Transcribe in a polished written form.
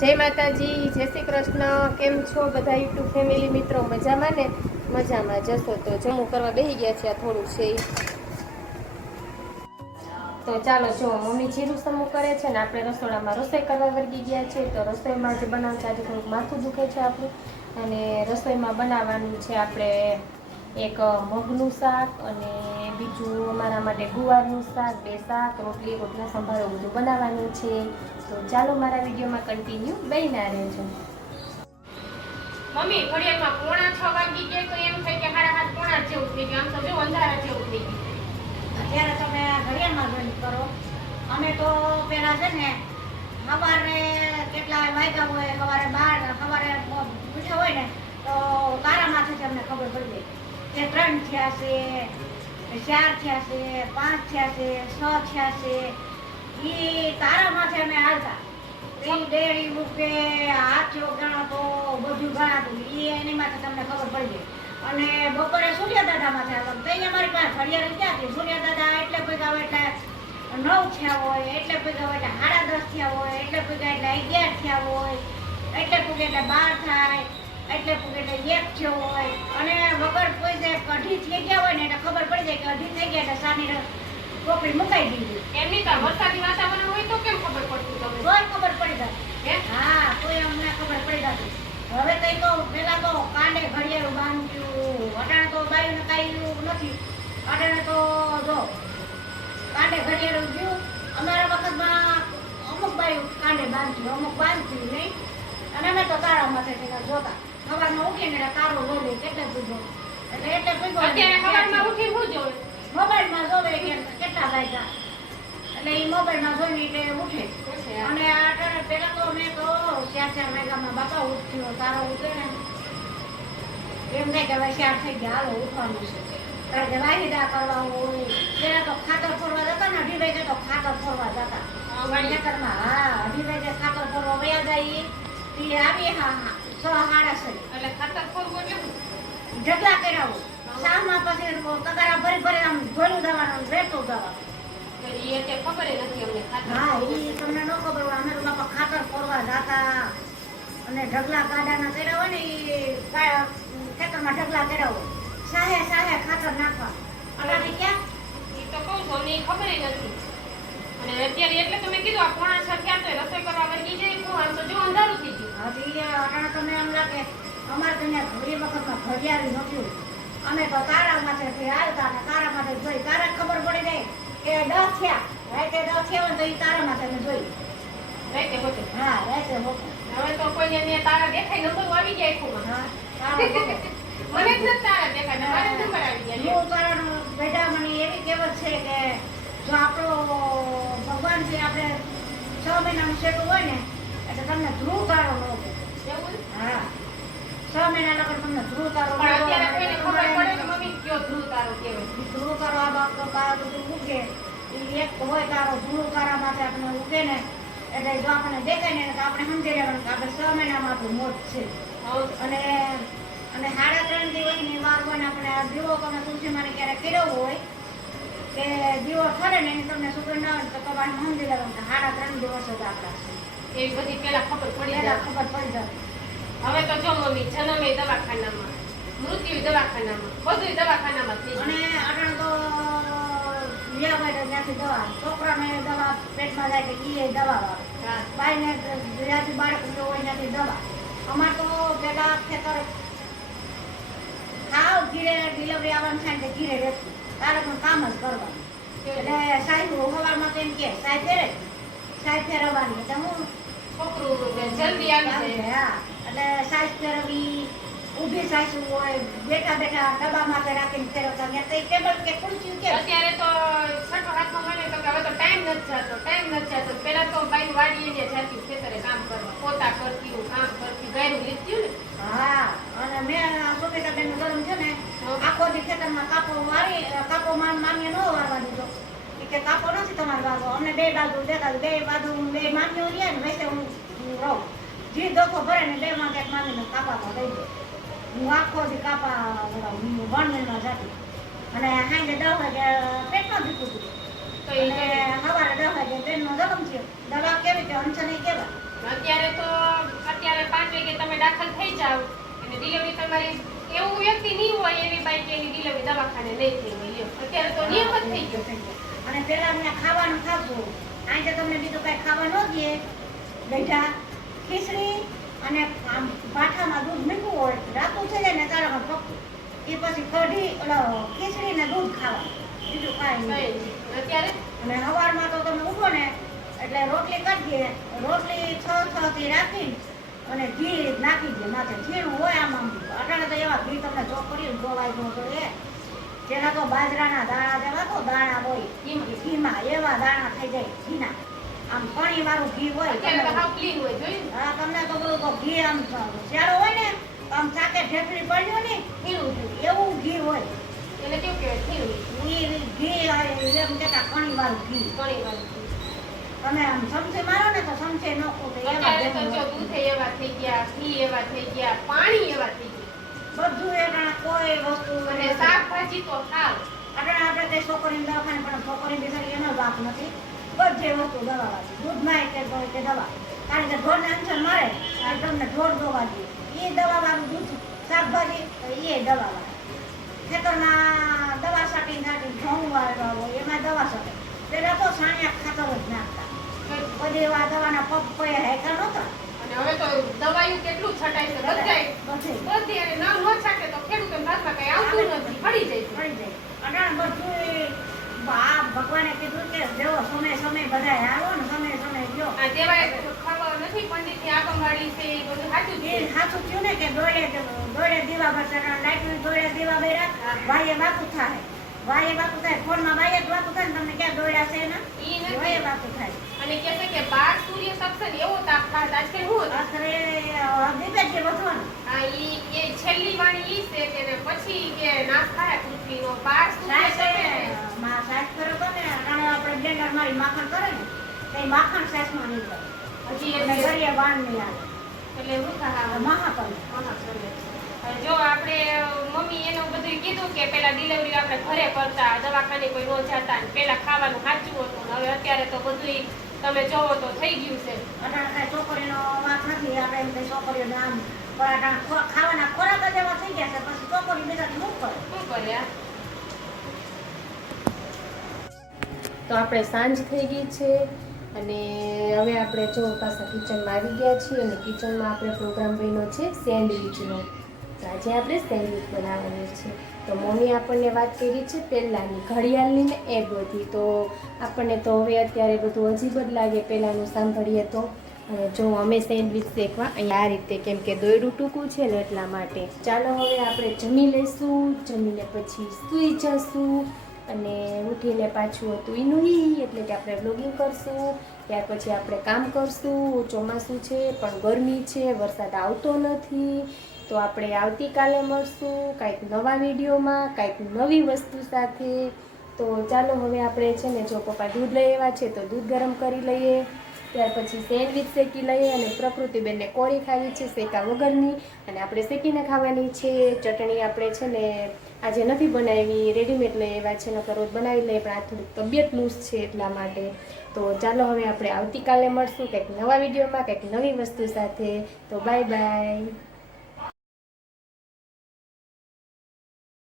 જય માતાજી, જય શ્રી કૃષ્ણ. કેમ છો બધા યુટ્યુબ ફેમિલી મિત્રો? મજામાં ને? મજામાં જશો તો જમવું કરવા બેસી ગયા છે. આ થોડું છે તો ચાલો જો મમ્મી જીરું સમૂહ કરે છે ને આપણે રસોડામાં રસોઈ કરવા વર્ગી ગયા છે. તો રસોઈમાં જે બનાવતા આજે થોડુંક માથું દુખે છે આપણું, અને રસોઈમાં બનાવવાનું છે આપણે એક મગનું શાક અને બીજું અમારા માટે ગુવારનું શાક, બે શાક, રોટલી, રોટલા સંભારો બધું બનાવવાનું છે. તો ચાલો મારા વિડીયોમાં કન્ટિન્યુ બન્યા રહેજો. મમ્મી ઘડિયાળમાં 5:45 વાગી ગયા તો એમ થાય કે 7:30 જેવું થઈ ગયું. આમ તો જો અંધારા જેવું થઈ ગયું. અત્યારે તમે ઘડિયાળમાં જોઈન કરો. અમે તો પેલા છે ને સવારે કેટલા વાગ્યા હોય, સવારે 12 સવારે ઉઠ્યા હોય ને તો તારામાંથી અમને ખબર પડી જાય કે 3 થયા છે, 4 થયા છે, 5 થયા છે, 6 થયા છે. એ તારામાંથી અમે હાલતા ડેરી મૂકે હાથ ગણો તો બધું ગણાતું એની માટે તમને ખબર પડી જાય. અને બપોરે સૂર્યદાદામાં થયા તો અમારી પાસે ઘડિયાળ ક્યાંથી સૂર્યદાદા એટલે ભેગા હોય એટલે 9 થયા હોય, એટલે ભેગા હોય એટલે 10:30 થયા હોય, એટલે ભેગા એટલે 11 થયા હોય, એટલે ભેગા એટલે 12 થાય, એટલે ભેગા એટલે 1 થયો હોય. અને વગર કોઈ જે અઢી થઈ ગયા હોય ને એટલે ખબર પડી જાય કે અઢી થઈ ગયા એટલે સાની ટોપી મુકાઈ દીધી. એમની તો વરસાદી વાતાવરણ હોય તો કેમ ખબર પડતી તમને? તોય ખબર પડી જાય. હા, તોય અમને ખબર પડી જાય. હવે તો પેલા તો કાંડે ઘડિયાળું બાંધ્યું, અટાણે તો બાયું કાંઈ નથી. અટાણે તો જો કાંડે ઘડિયાળું ગયું. અમારા વખતમાં અમુક બાયું કાંડે બાંધ્યું, અમુક બાંધ્યું નહીં. અને અમે તો તારામાંથી જોતા સવારમાં ઉઠીને એટલે તારો જોઈ કેટલે પૂછો એટલે પૂછો. અત્યારે સવારમાં ઉઠી શું જોવે? મોબાઈલમાં જોવે કે કેટલા વાગ્યા એટલે એ મોબાઈલમાં જોઈને એટલે ઉઠે. અને અટાણે પેલા તો અમે તો 4 વાગ્યામાં બાપા ઉઠ્યો તારો ઉઠે ને એમ થાય કે હવે 4 થઈ ગયા, હાલો ઉઠવાનું છે. કારણ કે વાહિદા કરવા હોય. પેલા તો ખાતર ફોરવા જતા ને 2:30 વાગે તો ખાતર ફોરવા જતા ખેતરમાં. હા, 2:30 વાગે ખાતર ફોરવા વયા જાય. એ આવી 6:30 એટલે ખાતર ફોરવું એટલે ઢગલા કરાવું. શામાં પછી તગારા ભરી આમ ધોલું જવાનું, વેતું જવાનું. ખબર નથી અમને. હા, એ તમને ન ખબર હોય. અમે તો બાપા ખાતર ફોરવા જતા અને ઢગલા ગાડાના કર્યા હોય ને એ ખેતરમાં ઢગલા કર્યા હોય. સાહે ખાતર નાખવા. અટાણે ક્યાં એ તો કહું છું અમને ખબર નથી. અને અત્યારે એટલે તમે કીધું આ 5:45 થયા તો રસોઈ કરવા વર્ગી જાય તો આમ તો જો અંધારું થઈ ગયું. હજી અટાણે તમને એમ લાગે અમારે ત્યાં ઘણી વખતમાં ઘડિયાળી નહોતી. અમે તો તારામાંથી હાલતા ને તારામાંથી જોઈ. તારા ખબર પડી જાય કે 10 થયા, રાતે 10 થયા હોય તો એ તારામાંથી અમે જોઈ. રાતે હોતે. હા, રાતે હોતે. હવે તો કોઈને ને તારા દેખાય નંબર આવી જાય ખુમાં. હા, તારા હોતે. મને જ નથી તારા દેખાય, મારે નંબર આવી જાય. હું તારાનો બેટા મને એવી કહેવત છે કે જો આપણો ભગવાન છે આપણે 6 મહિનાનું શેટું હોય ને એટલે તમને ધ્રુવ તારો ન દે. એવું? હા, 6 મહિના લગન તમને ધ્રુવ તારો. પણ અત્યારે કોઈને ખબર પડે કે મમ્મી કયો ધ્રુવ તારો કહેવાય. ધ્રુવ તારો આ બાપ તો બાર બધું ઉગે. એ એક હોય તારો ધ્રુવ તારા માટે આપણે ઉગે ને એટલે જો આપણને દેખાય ને તો આપણે સમજી લેવાનું કે આપણે 6 મહિનામાં આપણું મોત છે. અને 3.5 દિવસની વાર હોય ને આપણે દીવો તમે તુલસી માને ક્યારેક કર્યો હોય કે દીવો ઠરે ને એની તમને સુગંધ ના હોય તો તમારે સમજી લેવાનું કે 3.5 દિવસ જ આપણા છે. એવી બધી પેલા ખબર પડી પહેલા જાય. ખબર પડી જાય. હવે તો જો મમ્મી જન્મે દવાખાનામાં, મૃત્યુ દવાખાનામાં, બધું દવાખાનામાં થઈ અને અટાણે તો લ્યા હોય તો ત્યાંથી દવા, છોકરાને દવા પેટમાં જાય કે એ દવા આવે. જાય. બાઈને જ્યાંથી બાળક હોય ત્યાંથી દવા. અમારે તો પેલા ખેતર ખાવ ઘીરે ડિલિવરી આવવાનું થાય ને ઘીરે રહેતું. તારકનું કામ જ કરવાનું. એટલે સાહેબ સવારમાં તો એમ કે સાહેબ ફેરવવાની એટલે હું છોકરું જલ્દી આવી જાય. હા, એટલે સાહેબ ફેરવી ઊભી સાસુ હોય બેઠા ડબ્બામાં રાખીને ફેરવતા. ત્યાં તો ટેબલ કે ખુરશી કે અત્યારે તો છઠ્ઠો હાથમાં મળે તો કે હવે તો ટાઈમ નથી જતો. પેલા તો બાઈ વાડીએ ને જાતી ખેતરે કામ કરવા, પોતા કરતી હું કામ કરતી ગાયનું લીધું ને. હા, અને મેં સુમિતાબેન નું ગરમ છે ને આખો દી ખેતરમાં કાપો મામીએ ન વારવા દીધો. કે કાપો નથી તમારે વારવો, અમને 2 બાજુ દેતા 2 બાજુ 2 મામીઓ રહ્યા ને વૈસે હું રહું. જે દોખો ભરે ને 2 માં ક્યાંક મામીને કાપામાં દઈ દે. હું આખો દી કાપા વણમાં જતી. અને સાંજે 10 વાગે પેટમાં દુખતું હતું. તો સવારે 10 વાગે બેનનો જન્મ થયો. દવા કેવી કે અંશ નહીં કેવા. અત્યારે તો જાવ અને ડિલિવરી તમારી એવું વ્યક્તિ નહીં હોય એવી બાઈક એની ડિલિવરી દવાખાને નહીં થઈ હોય લ્યો. અત્યારે તો નિયમ જ થઈ ગયો. અને પેલા અમને ખાવાનું ખાધું અહીં તો તમને બીજું કઈ ખાવા ન દે ગઈઢા ખીચડી અને આમ પાઠામાં દૂધ મૂકવું હોય રાતું થઈ જાય ને તારામાં પકવું એ પછી કઢી ખીચડી ને દૂધ ખાવા બીજું કાંઈ નહીં. અત્યારે અને સવારમાં તો તમે ઉઠો ને એટલે રોટલી કરી દે રોટલી 6 થી રાખી અને ઘી નાખી દે માથે ઘીનું હોય આમાં અટાણે તો એવા ઘી તમને ચોપડી ધોવાય ન પડે જેના તો બાજરાના દાણા જેવા તો દાણા હોય ઘીમાં એવા દાણા થઈ જાય ઘીના આમ પાણી વાળું ઘી હોય અત્યારે તો હાવ ક્લીન હોય જોયું હા તમને તો બધું તો ઘી આમ શિયાળો હોય ને આમ ચાકે ઢેફરી પડ્યો ને એવું ઘી હોય એટલે કેવું કહેવાય ખીરું ઘી એમ કેતા કણી વાળું ઘી ઘણી વાર તમે આમ ચમચી મારો ને તો ચમચે ન કૂટે અત્યારે તો જો એવા દૂધ એવા થઈ ગયા ઘી એવા થઈ ગયા પાણી એવા થઈ ગયા બધું એના કોઈ વસ્તુ અને શાકભાજી તો ખાવ આપણે કઈ છોકરીને દવાખાને પણ છોકરી બિચારી એનો બાપ નથી બધી વસ્તુ દવા વાળી દૂધમાં કે દવા કારણ કે ઢોરને અંચલ મારે એટલે તમને ઢોર દવા દે એ દવા વાળું દૂધ શાકભાજી એ દવા વાળું ખેતરમાં દવા છાંટી ઘઉં વાળવા હોય એમાં દવા છાંટે પેલા તો સાણિયા ખાતર જ નાખતા બધી એવા દવાના પગ કોઈ હેકા નહોતા અને હવે તો દવાયું કેટલું છટાય છે બધાય બધી અને નામ ન છાંટે તો ખેડૂતોને હાથમાં કઈ આવતું નથી પડી જાય છે. પડી જાય અટાણ બધું આ ભગવાને કીધું કે જેવો સમય બધા હાલો ને સમય ગયો આ દેવાય ખબર નથી પંડિત ની આગમવાડી છે એ બધું સાચું છે એ સાચું થયું ને કે દોડે દીવા બચારા લાઈટ દોડે દીવા બેરા વાયે વાતું થાય ફોનમાં વાયે જ વાતું થાય ને તમને ક્યાં દોડ્યા છે ને ઈ નથી વાયે વાતું થાય અને કહે છે કે 12 સૂર્ય સપ્તન એવો તાપ ખાસ આજકાલ હું આખરે દીપે જે વધવાનું આ ઈ એ છેલ્લી વાણી ઈ છે કે ને પછી કે નાશ થાય પૃથ્વીનો 12 સૂર્ય સપ્તન માં સાસ કરો તો ને અને આપણે બ્લેન્ડર મારી માખણ કરે ને તો માખણ સાસમાં નહીં જાય હજી એટલે એટલે ઘરે વાણ નહીં આવે એટલે વૃથા મહાકલ જો આપણે મમ્મી એનું બધું કીધું કે પેલા ડિલિવરી આપણે ઘરે કરતા દવાખાને કોઈ ન જતા ને પેલા ખાવાનું સાચું હતું હવે અત્યારે તો બધું તમે જોવો તો થઈ ગયું છે અટાણે કાંઈ છોકરીનો વાત નથી આપણે એમ કઈ છોકરીઓને આમ ખાવાના ખોરાક જ એવા થઈ ગયા છે પછી છોકરી બીજા શું કરે શું કરે તો આપણે સાંજ થઈ ગઈ છે અને હવે આપણે જો પાછા કિચનમાં આવી ગયા છીએ અને કિચનમાં આપણે પ્રોગ્રામ બન્યો છે સેન્ડવિચનો તો આજે આપણે સેન્ડવિચ બનાવવાની છે તો મમ્મી આપણને વાત કરી છે પહેલાંની ઘડિયાળની ને એ બધી તો આપણને તો હવે અત્યારે બધું અજીબ જ લાગે પહેલાંનું સાંભળીએ તો અને જો અમે સેન્ડવિચ શેકવા અહીંયા આ રીતે કેમ કે દોયડું ટૂંકું છે ને એટલા માટે ચાલો હવે આપણે જમી લઈશું જમીને પછી સૂઈ જશું અને ઉઠીને પાછું હતું એનું એટલે કે આપણે બ્લોગિંગ કરશું ત્યાર પછી આપણે કામ કરશું ચોમાસું છે પણ ગરમી છે વરસાદ આવતો નથી તો આપણે આવતીકાલે મળશું કાંઈક નવા વિડીયોમાં કાંઈક નવી વસ્તુ સાથે તો ચાલો હવે આપણે છે ને જો પપ્પા દૂધ લઈ આવ્યા છે તો દૂધ ગરમ કરી લઈએ ત્યાર પછી સેન્ડવિચ શેકી લઈએ અને પ્રકૃતિબેનને કોરી ખાવી છે શેકા વગરની અને આપણે શેકીને ખાવાની છે ચટણી આપણે છે ને આજે નથી બનાવી રેડીમેડ લઈ આવ્યા છે નકર રોજ બનાવી લઈએ પણ આ થોડીક તબિયત લૂઝ છે એટલા માટે તો ચાલો હવે આપણે આવતીકાલે મળશું કંઈક નવા વિડીયોમાં કંઈક નવી વસ્તુ સાથે તો બાય બાય.